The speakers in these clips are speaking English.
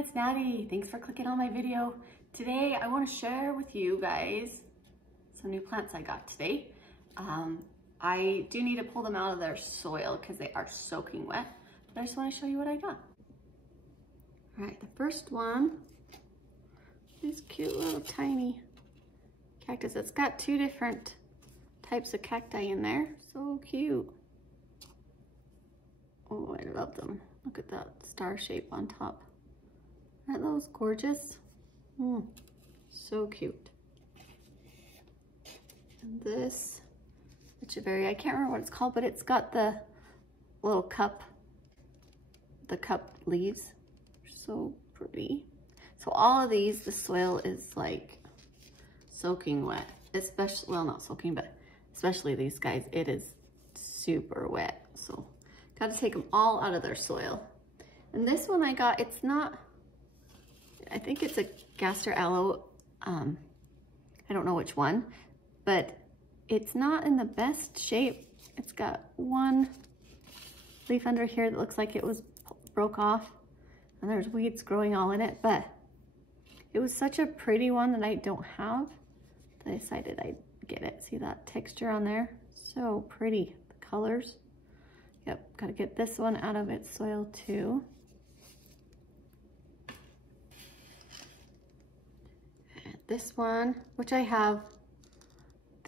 it's Maddie. Thanks for clicking on my video. Today I want to share with you guys some new plants I got today. I do need to pull them out of their soil because they are soaking wet, but I just want to show you what I got. All right, the first one, this cute little tiny cactus. It's got two different types of cacti in there. So cute. Oh, I love them. Look at that star shape on top. Aren't those gorgeous? So cute. And this Echeveria, I can't remember what it's called, but it's got the little cup, the cup leaves. So pretty. So all of these, the soil is like soaking wet, especially, well, not soaking, but especially these guys, it is super wet. So got to take them all out of their soil. And this one I got, it's not, I think it's a Gaster Aloe, I don't know which one, but it's not in the best shape. It's got one leaf under here that looks like it was broke off, and there's weeds growing all in it, but it was such a pretty one that I don't have that I decided I'd get it. See that texture on there? So pretty, the colors. Yep, gotta get this one out of its soil too. And this one, which I have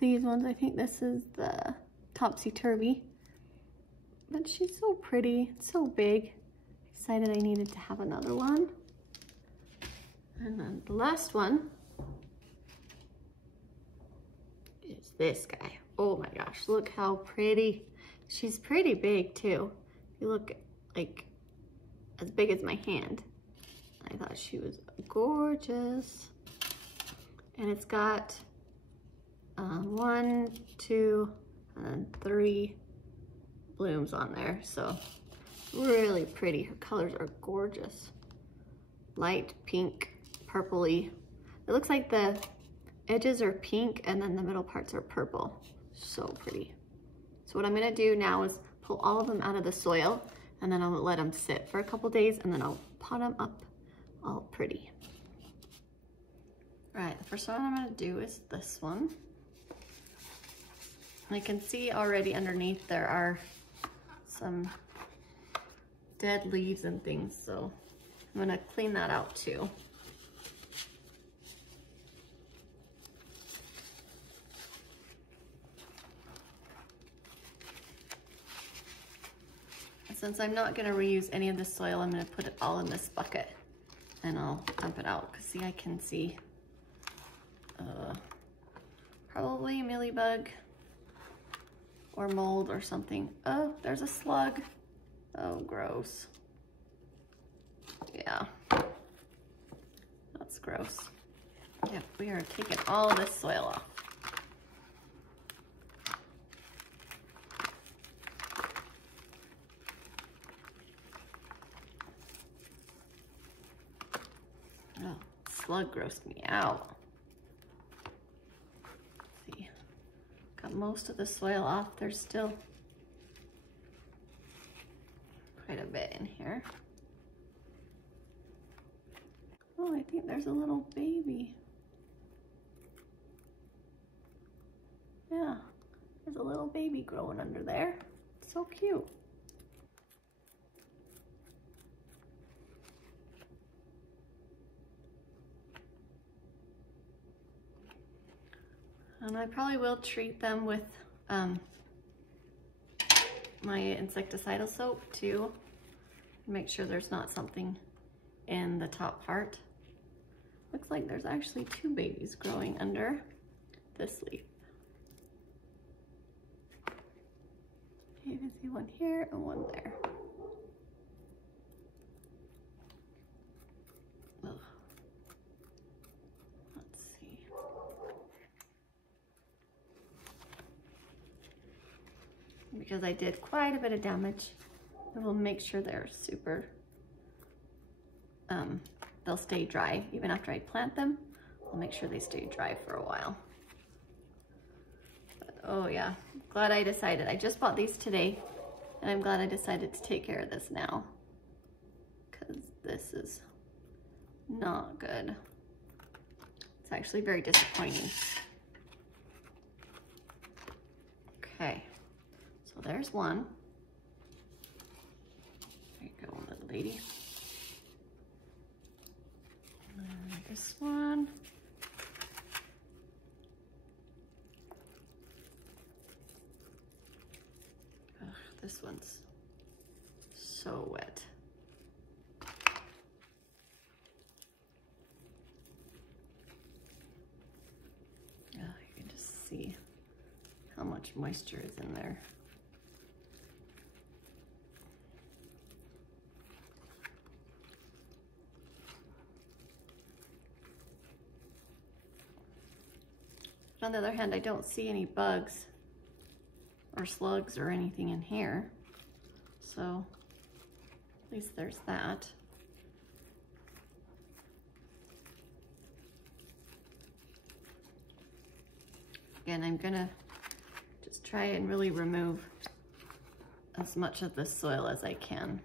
these ones, I think this is the topsy-turvy, but she's so pretty, so big. Decided I needed to have another one. And then the last one is this guy. Oh my gosh, look how pretty. She's pretty big too. You look like as big as my hand. I thought she was gorgeous. And it's got 1, 2, and then 3 blooms on there. So really pretty. Her colors are gorgeous. Light pink, purpley. It looks like the edges are pink and then the middle parts are purple. So pretty. So what I'm gonna do now is pull all of them out of the soil, and then I'll let them sit for a couple days, and then I'll pot them up all pretty. All right, the first one I'm gonna do is this one. I can see already underneath there are some dead leaves and things, so I'm gonna clean that out too. Since I'm not gonna reuse any of the soil, I'm gonna put it all in this bucket and I'll dump it out. Cause see, I can see probably a mealybug or mold or something. Oh, there's a slug. Oh, gross. Yeah, that's gross. Yep, we are taking all of this soil off. Oh, slug grossed me out. Let's see, got most of the soil off. There's still quite a bit in here. Oh, I think there's a little baby. Yeah, there's a little baby growing under there. So cute. And I probably will treat them with my insecticidal soap too. Make sure there's not something in the top part. Looks like there's actually 2 babies growing under this leaf. You can see one here and one there. Ugh. Let's see. Because I did quite a bit of damage, I will make sure they're super, they'll stay dry. Even after I plant them, I'll make sure they stay dry for a while. But, oh yeah, glad I decided. I just bought these today, and I'm glad I decided to take care of this now, because this is not good. It's actually very disappointing. Okay, so there's one. There you go, little lady. And this one. Ugh, this one's so wet. Yeah, you can just see how much moisture is in there. On the other hand, I don't see any bugs or slugs or anything in here. So at least there's that. Again, I'm gonna just try and really remove as much of the soil as I can.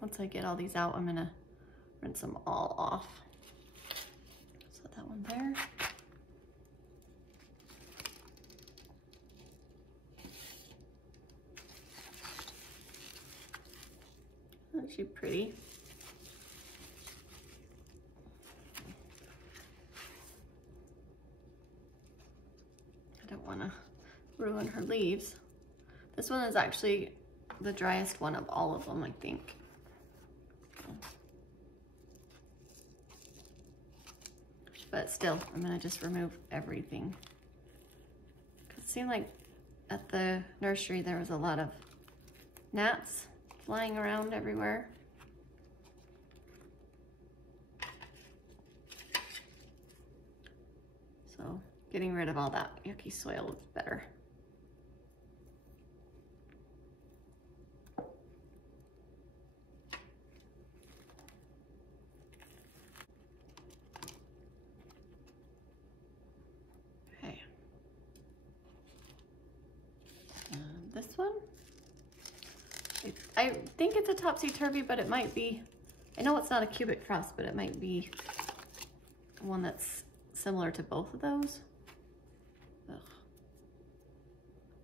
Once I get all these out, I'm gonna rinse them all off. Set that one there. Actually pretty. I don't want to ruin her leaves. This one is actually the driest one of all of them, I think. But still, I'm gonna just remove everything. It seemed like at the nursery there was a lot of gnats flying around everywhere. So getting rid of all that yucky soil is better. This one, I think it's a topsy-turvy, but it might be, I know it's not a cubic frost, but it might be one that's similar to both of those. Ugh.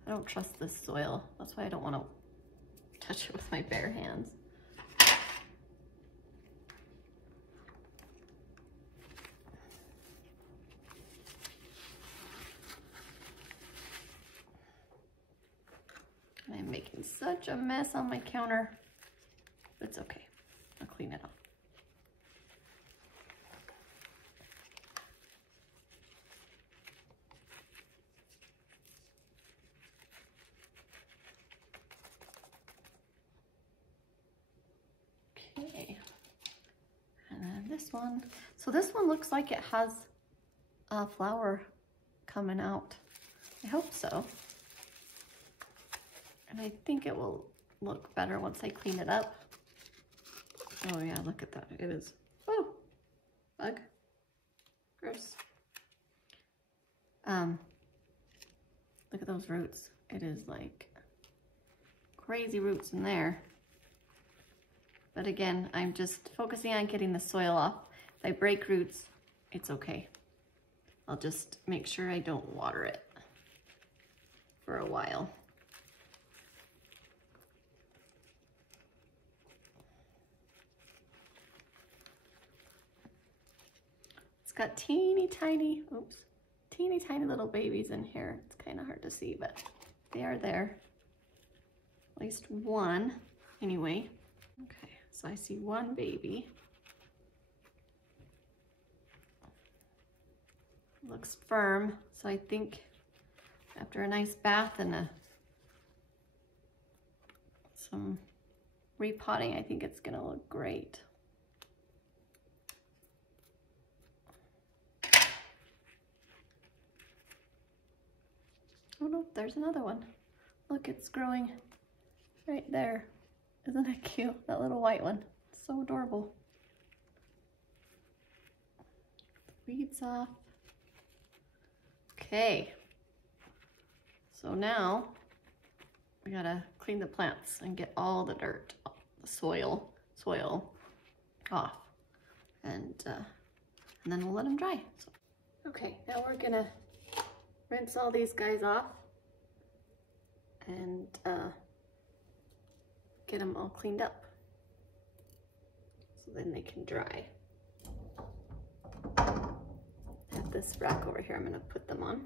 I don't trust this soil. That's why I don't want to touch it with my bare hands. I'm making such a mess on my counter. It's okay. I'll clean it up. Okay. And then this one. So this one looks like it has a flower coming out. I hope so. And I think it will look better once I clean it up. Oh yeah, look at that. It is, oh, bug. Gross. Look at those roots. It is like crazy roots in there. But again, I'm just focusing on getting the soil off. If I break roots, it's okay. I'll just make sure I don't water it for a while. It's got teeny tiny, oops, teeny tiny little babies in here. It's kind of hard to see, but they are there. At least one, anyway. Okay, so I see one baby. Looks firm, so I think after a nice bath and some repotting, I think it's gonna look great. there's another one. Look, it's growing right there. Isn't that cute? That little white one. It's so adorable. Weeds off. Okay. So now we gotta clean the plants and get all the dirt, the soil off, and then we'll let them dry. So, okay, now we're gonna rinse all these guys off and get them all cleaned up so then they can dry. I have this rack over here I'm gonna put them on.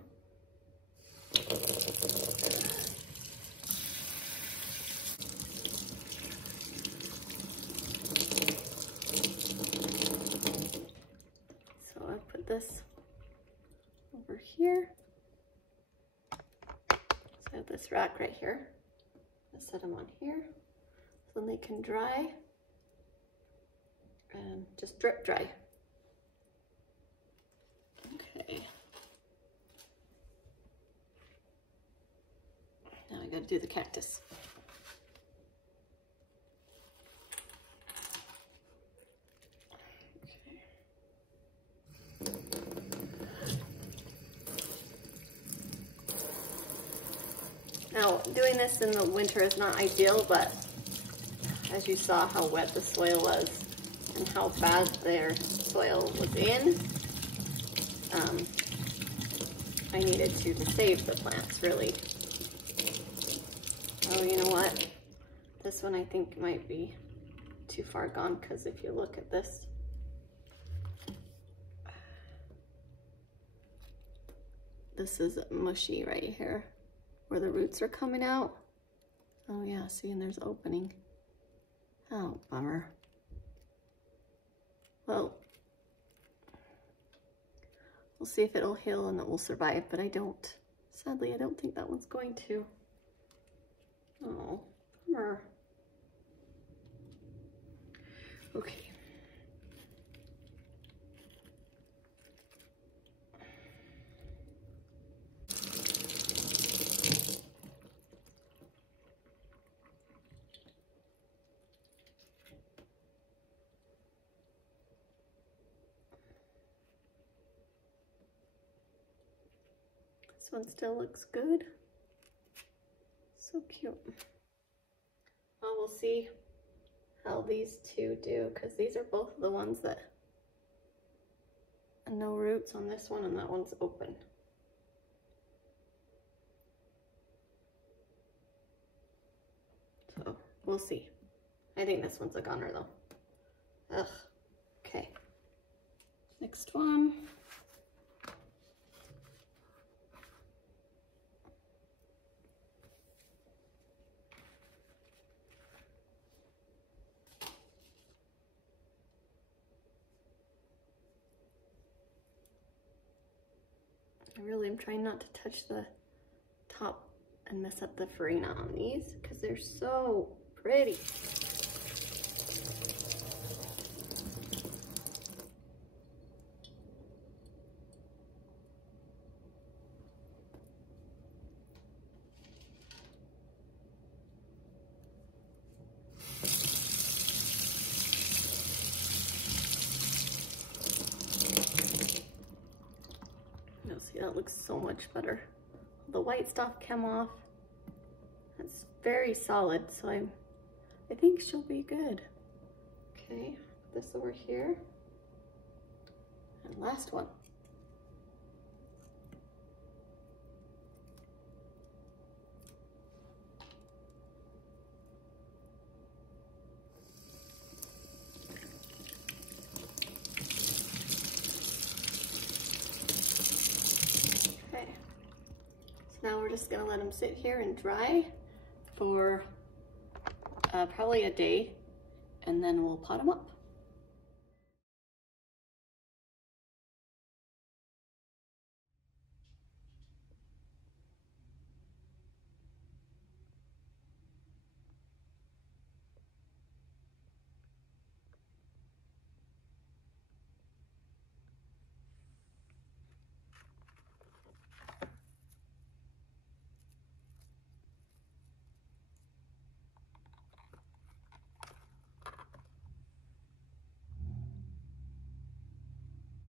So I put this over here. So I have this rack right here. I set them on here so then they can dry and just drip dry. Okay. Now I gotta do the cactus. Okay. Now, doing this in the winter is not ideal, but as you saw how wet the soil was and how bad their soil was in, I needed to save the plants, really. Oh, you know what? This one I think might be too far gone, because if you look at this, this is mushy right here where the roots are coming out. Oh yeah, see, and there's opening. Oh, bummer. Well, we'll see if it'll heal and it will survive, but sadly, I don't think that one's going to. Oh, bummer. Okay. This one still looks good. So cute. Well, we'll see how these two do, because these are both the ones that no roots on this one, and that one's open. So we'll see. I think this one's a goner though. Ugh. Okay. Next one. I really am trying not to touch the top and mess up the farina on these because they're so pretty. See, that looks so much better. The white stuff came off. It's very solid, so I think she'll be good. Okay, this over here. And last one. Now we're just gonna let them sit here and dry for probably a day, and then we'll pot them up.